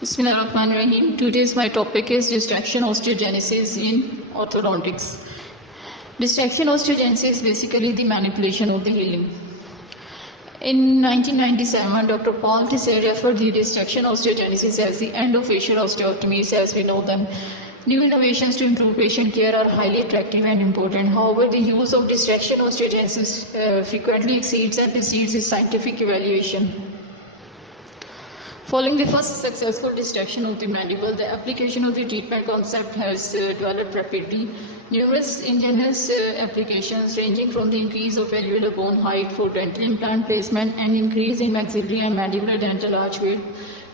Bismillahirrahmanirrahim. Today's my topic is distraction osteogenesis in orthodontics. Distraction osteogenesis is basically the manipulation of the healing. In 1997, Dr. Paul Tisser referred the distraction osteogenesis as the end of facial osteotomies as we know them. New innovations to improve patient care are highly attractive and important. However, the use of distraction osteogenesis frequently exceeds and precedes its scientific evaluation. Following the first successful distraction of the mandible, the application of the treatment concept has developed rapidly. Numerous ingenious applications ranging from the increase of alveolar bone height for dental implant placement and increase in maxillary and mandibular dental arch width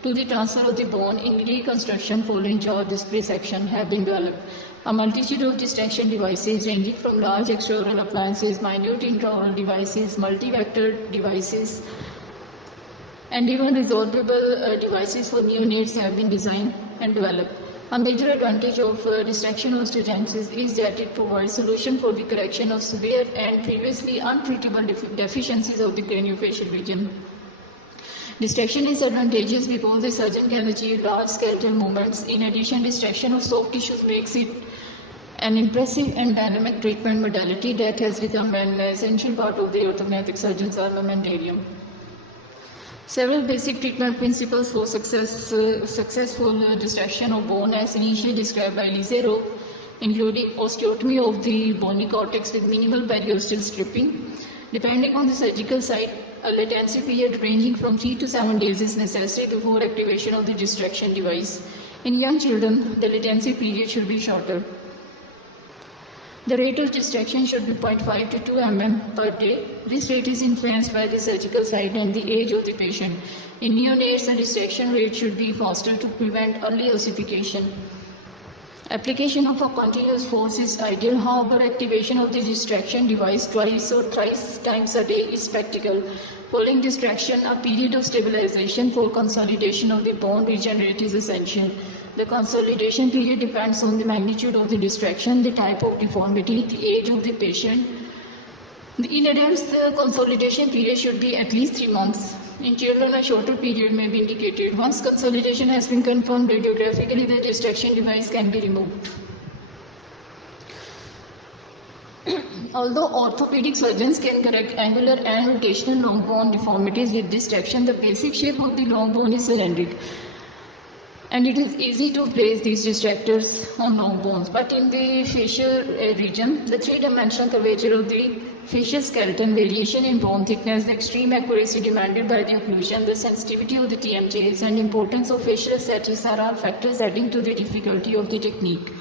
to the transfer of the bone in reconstruction following jaw dissection have been developed. A multitude of distraction devices ranging from large extraoral appliances, minute intraoral devices, multi-vector devices, and even resorbable devices for neonates have been designed and developed. A major advantage of distraction osteogenesis is that it provides solution for the correction of severe and previously untreatable deficiencies of the craniofacial region. Distraction is advantageous because the surgeon can achieve large skeletal movements. In addition, distraction of soft tissues makes it an impressive and dynamic treatment modality that has become an essential part of the orthodontic surgeon's armamentarium. Several basic treatment principles for successful distraction of bone as initially described by Lizero, including osteotomy of the bony cortex with minimal periosteal stripping. Depending on the surgical site, a latency period ranging from 3 to 7 days is necessary before activation of the distraction device. In young children, the latency period should be shorter. The rate of distraction should be 0.5 to 2 mm per day. This rate is influenced by the surgical site and the age of the patient. In neonates, the distraction rate should be faster to prevent early ossification. Application of a continuous force is ideal. However, activation of the distraction device twice or thrice times a day is practical. Following distraction, a period of stabilization for consolidation of the bone regenerate is essential. The consolidation period depends on the magnitude of the distraction, the type of deformity, the age of the patient. In adults, the consolidation period should be at least 3 months. In children, a shorter period may be indicated. Once consolidation has been confirmed radiographically, the distraction device can be removed. Although orthopedic surgeons can correct angular and rotational long bone deformities with distraction, the basic shape of the long bone is cylindric, and it is easy to place these distractors on long bones. But in the facial region, the three-dimensional curvature of the facial skeleton, variation in bone thickness, the extreme accuracy demanded by the occlusion, the sensitivity of the TMJs, and importance of facial aesthetics are all factors adding to the difficulty of the technique.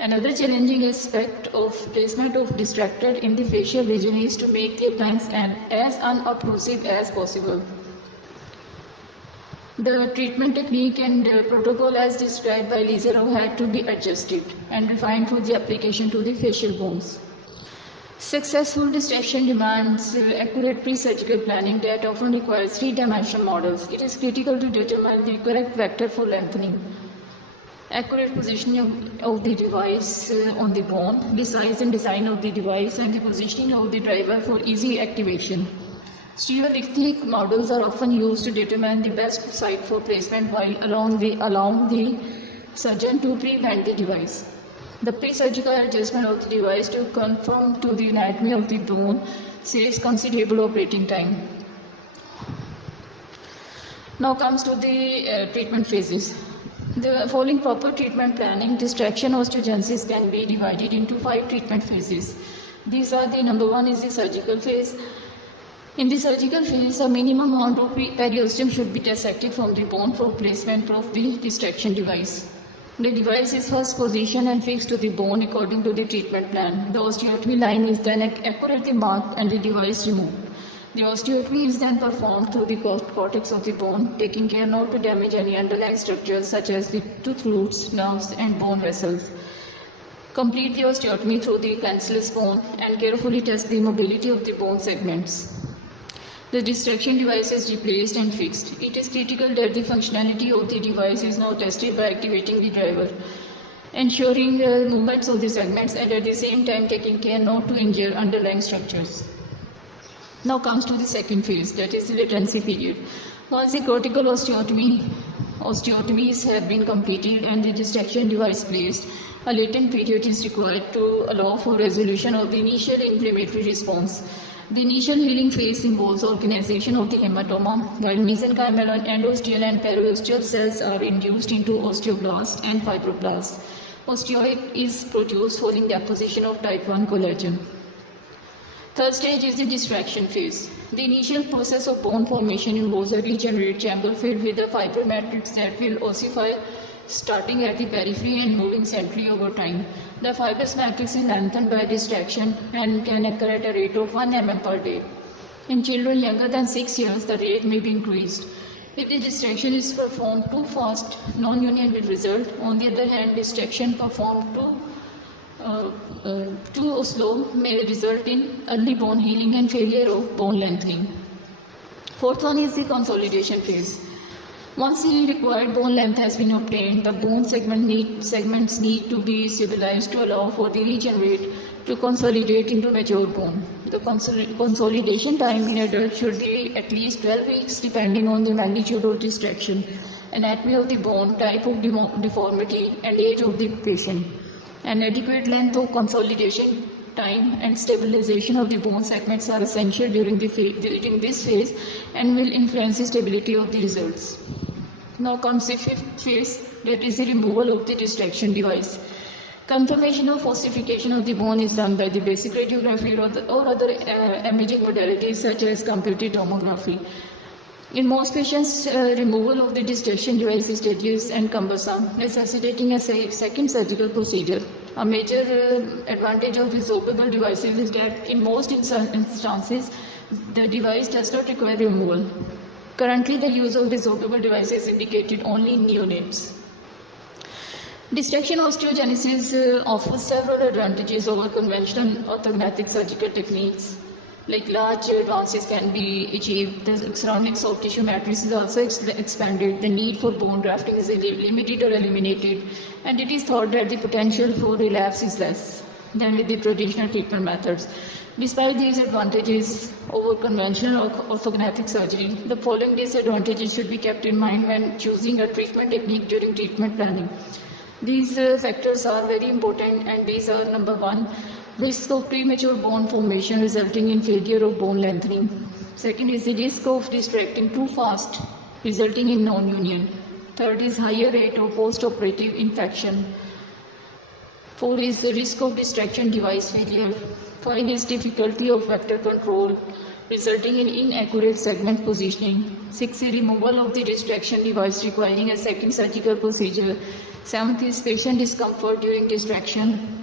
Another challenging aspect of placement of distractor in the facial region is to make the appliance as unobtrusive as possible. The treatment technique and protocol as described by Lizero had to be adjusted and refined for the application to the facial bones. Successful distraction demands accurate pre-surgical planning that often requires three-dimensional models. It is critical to determine the correct vector for lengthening, accurate positioning of the device on the bone, the size and design of the device, and the positioning of the driver for easy activation. Stereolithic models are often used to determine the best site for placement while allowing the surgeon to pre-bend the device. The pre-surgical adjustment of the device to conform to the anatomy of the bone saves considerable operating time. Now comes to the treatment phases. Following proper treatment planning, distraction osteogenesis can be divided into 5 treatment phases. These are the number 1 is the surgical phase. In the surgical phase, a minimum amount of periosteum should be dissected from the bone for placement of the distraction device. The device is first positioned and fixed to the bone according to the treatment plan. The osteotomy line is then accurately marked and the device removed. The osteotomy is then performed through the cortex of the bone, taking care not to damage any underlying structures such as the tooth roots, nerves, and bone vessels. Complete the osteotomy through the cancellous bone and carefully test the mobility of the bone segments. The distraction device is replaced and fixed. It is critical that the functionality of the device is now tested by activating the driver, ensuring movements of the segments and at the same time taking care not to injure underlying structures. Now comes to the second phase, that is the latency period. Once the cortical osteotomies have been completed and the dissection device placed, a latent period is required to allow for resolution of the initial inflammatory response. The initial healing phase involves organization of the hematoma, while mesenchymal, endosteal and periosteal cells are induced into osteoblasts and fibroblasts. Osteoid is produced following deposition of type 1 collagen. Third stage is the distraction phase. The initial process of bone formation involves a regenerate chamber filled with a fibromatrix that will ossify starting at the periphery and moving centrally over time. The fibrous matrix is lengthened by distraction and can occur at a rate of 1 mm per day. In children younger than 6 years, the rate may be increased. If the distraction is performed too fast, non-union will result. On the other hand, distraction performed too slow may result in early bone healing and failure of bone lengthening. Fourth one is the consolidation phase. Once the required bone length has been obtained, the bone segments need to be stabilized to allow for the regenerate to consolidate into mature bone. The consolidation time in adults should be at least 12 weeks depending on the magnitude of distraction, anatomy of the bone, type of deformity and age of the patient. An adequate length of consolidation time and stabilization of the bone segments are essential during this phase and will influence the stability of the results. Now comes the fifth phase, that is the removal of the distraction device. Confirmation of ossification of the bone is done by the basic radiography or other imaging modalities such as computed tomography. In most patients, removal of the distraction device is tedious and cumbersome, necessitating a second surgical procedure. A major advantage of resorbable devices is that in most instances, the device does not require removal. Currently, the use of resorbable devices is indicated only in neonates. Distraction osteogenesis offers several advantages over conventional orthodontic surgical techniques. Like large advances can be achieved, the surrounding soft tissue matrix is also expanded, the need for bone grafting is limited or eliminated, and it is thought that the potential for relapse is less than with the traditional treatment methods. Despite these advantages over conventional orthodontic surgery, the following disadvantages should be kept in mind when choosing a treatment technique during treatment planning. These factors are very important, and these are: number 1, risk of premature bone formation resulting in failure of bone lengthening. Second is the risk of distracting too fast resulting in non-union. Third is higher rate of post-operative infection. 4 is the risk of distraction device failure. 5 is difficulty of vector control resulting in inaccurate segment positioning. 6 is removal of the distraction device requiring a second surgical procedure. 7th is patient discomfort during distraction.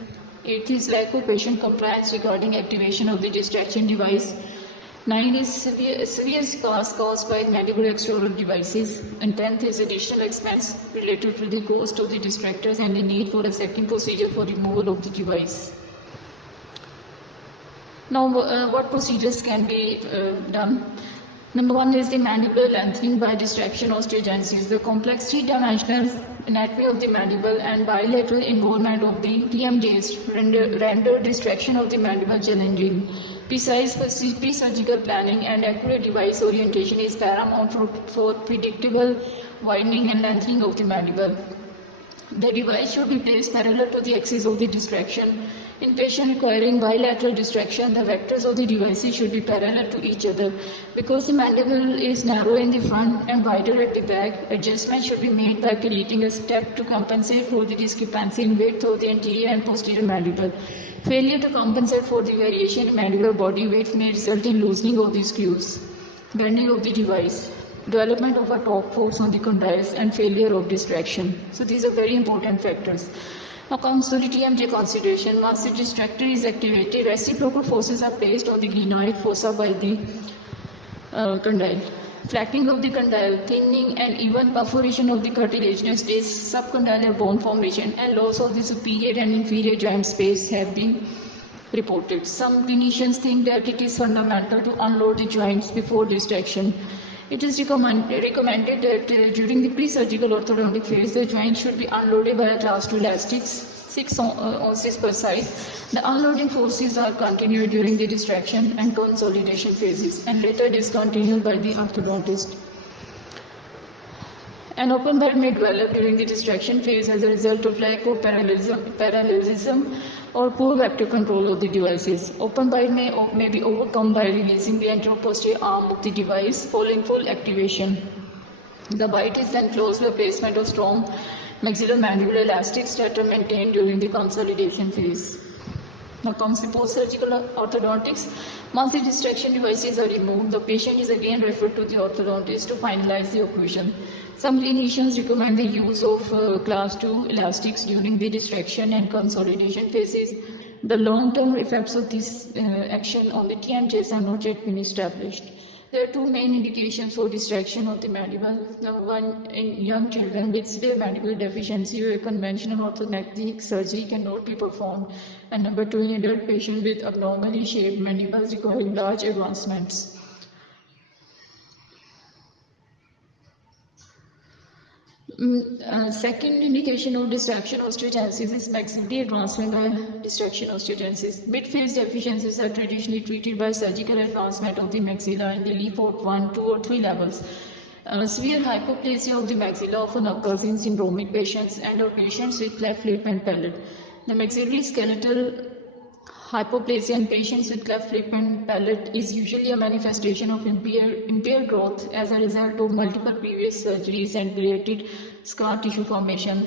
8th is lack of patient compliance regarding activation of the distraction device. 9 is severe cost caused by mandibular extruder devices. And 10th is additional expense related to the cost of the distractors and the need for a second procedure for removal of the device. Now, what procedures can be done? Number 1 is the mandibular lengthening by distraction osteogenesis. The complex three-dimensional anatomy of the mandible and bilateral involvement of the TMJs render distraction of the mandible challenging. Precise pre-surgical planning and accurate device orientation is paramount for predictable widening and lengthening of the mandible. The device should be placed parallel to the axis of the distraction. In patient requiring bilateral distraction, the vectors of the devices should be parallel to each other. Because the mandible is narrow in the front and wider at the back, adjustment should be made by creating a step to compensate for the discrepancy in width of the anterior and posterior mandible. Failure to compensate for the variation in mandibular body weight may result in loosening of the screws, bending of the device, development of a torque force on the condyles, and failure of distraction. So these are very important factors. Now comes to the TMJ consideration. Once the distractor is activated, reciprocal forces are placed on the glenoid fossa by the condyle. Flattening of the condyle, thinning and even perforation of the cartilaginous disc, subcondylar bone formation, and loss of the superior and inferior joint space have been reported. Some clinicians think that it is fundamental to unload the joints before distraction. It is recommended that during the pre-surgical orthodontic phase, the joint should be unloaded by class 2 elastics, 6 ounces per side. The unloading forces are continued during the distraction and consolidation phases and later discontinued by the orthodontist. An open bite may develop during the distraction phase as a result of lack of parallelism or poor vector control of the devices. Open bite may be overcome by releasing the anteroposterior arm of the device following full activation. The bite is then closed by placement of strong maxillomandibular elastics that are maintained during the consolidation phase. Now comes the post-surgical orthodontics. Once the distraction devices are removed, the patient is again referred to the orthodontist to finalize the occlusion. Some clinicians recommend the use of class 2 elastics during the distraction and consolidation phases. The long-term effects of this action on the TMJs are not yet been established. There are two main indications for distraction of the mandible. Number one, in young children with severe mandibular deficiency where conventional orthodontic surgery cannot be performed. And number two, in adult patients with abnormally shaped mandibles requiring large advancements. Second indication of distraction osteogenesis is maxillary advancement by distraction osteogenesis. Mid-phase deficiencies are traditionally treated by surgical advancement of the maxilla in the leaf of 1, 2, or 3 levels. Severe hypoplasia of the maxilla often occurs in syndromic patients and or patients with cleft lip and palate. The maxillary skeletal hypoplasia in patients with cleft lip and palate is usually a manifestation of impaired growth as a result of multiple previous surgeries and related scar tissue formation.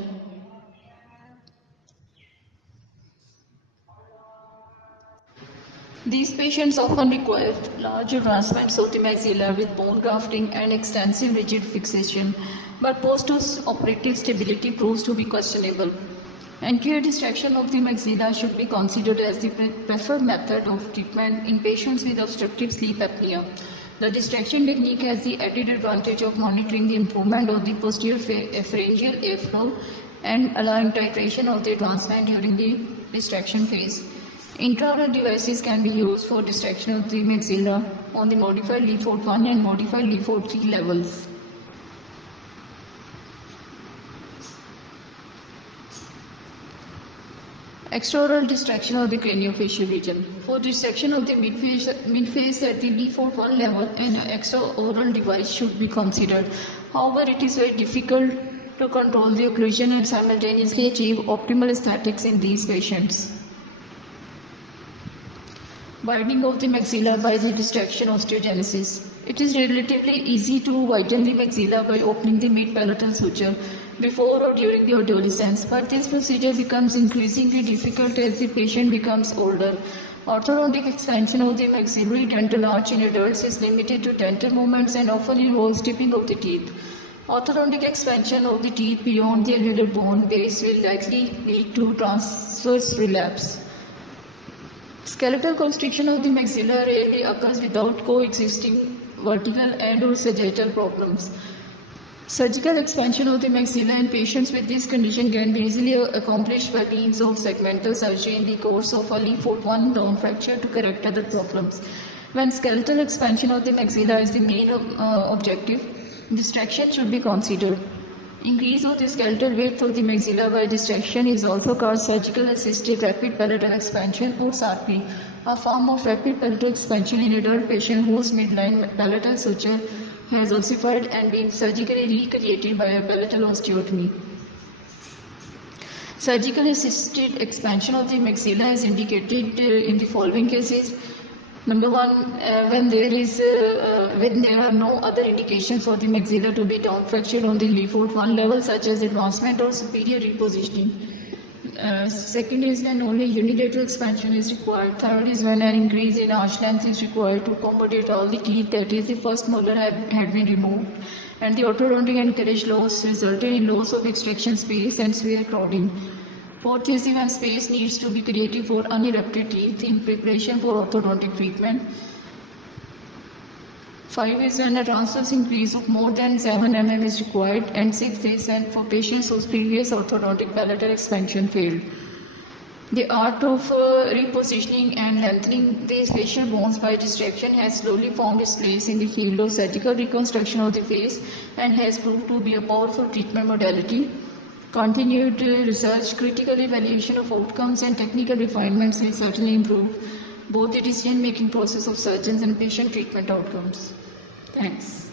These patients often require large advancements of the maxilla with bone grafting and extensive rigid fixation, but post-operative stability proves to be questionable. Anterior distraction of the maxilla should be considered as the preferred method of treatment in patients with obstructive sleep apnea. The distraction technique has the added advantage of monitoring the improvement of the posterior pharyngeal airflow and allowing titration of the advancement during the distraction phase. Intraoral devices can be used for distraction of the maxilla on the modified Leaford 1 and modified Leaford 3 levels. Extraoral distraction of the craniofacial region. For distraction of the midface at the Leaford 1 level, an extraoral device should be considered. However, it is very difficult to control the occlusion and simultaneously achieve optimal aesthetics in these patients. Widening of the maxilla by the distraction osteogenesis. It is relatively easy to widen the maxilla by opening the mid-palatal suture before or during the adolescence, but this procedure becomes increasingly difficult as the patient becomes older. Orthodontic expansion of the maxillary dental arch in adults is limited to dental movements and often involves tipping of the teeth. Orthodontic expansion of the teeth beyond the alveolar bone base will likely lead to transverse relapse. Skeletal constriction of the maxilla rarely occurs without coexisting vertical and or sagittal problems. Surgical expansion of the maxilla in patients with this condition can be easily accomplished by means of segmental surgery in the course of a Leaford 1 bone fracture to correct other problems. When skeletal expansion of the maxilla is the main objective, distraction should be considered. Increase of the skeletal width of the maxilla by distraction is also called surgical assisted rapid palatal expansion or SARP, a form of rapid palatal expansion in adult patient whose midline palatal suture has ossified and been surgically recreated by a palatal osteotomy. Surgical assisted expansion of the maxilla is indicated in the following cases. Number one, when there are no other indications for the maxilla to be down fractured on the Leaford 1 level, such as advancement or superior repositioning. Second is when only unilateral expansion is required. Third is when an increase in arch length is required to accommodate all the teeth, that is the first molar had been removed, and the orthodontic and carriage loss resulted in loss of extraction space and severe crowding. Fourth is when space needs to be created for unerupted teeth in preparation for orthodontic treatment. 5 is when a transverse increase of more than 7 mm is required, and 6 is when for patients whose previous orthodontic palatal expansion failed. The art of repositioning and lengthening the facial bones by distraction has slowly found its place in the field of surgical reconstruction of the face and has proved to be a powerful treatment modality. Continued research, critical evaluation of outcomes, and technical refinements will certainly improve both the decision-making process of surgeons and patient treatment outcomes. Thanks.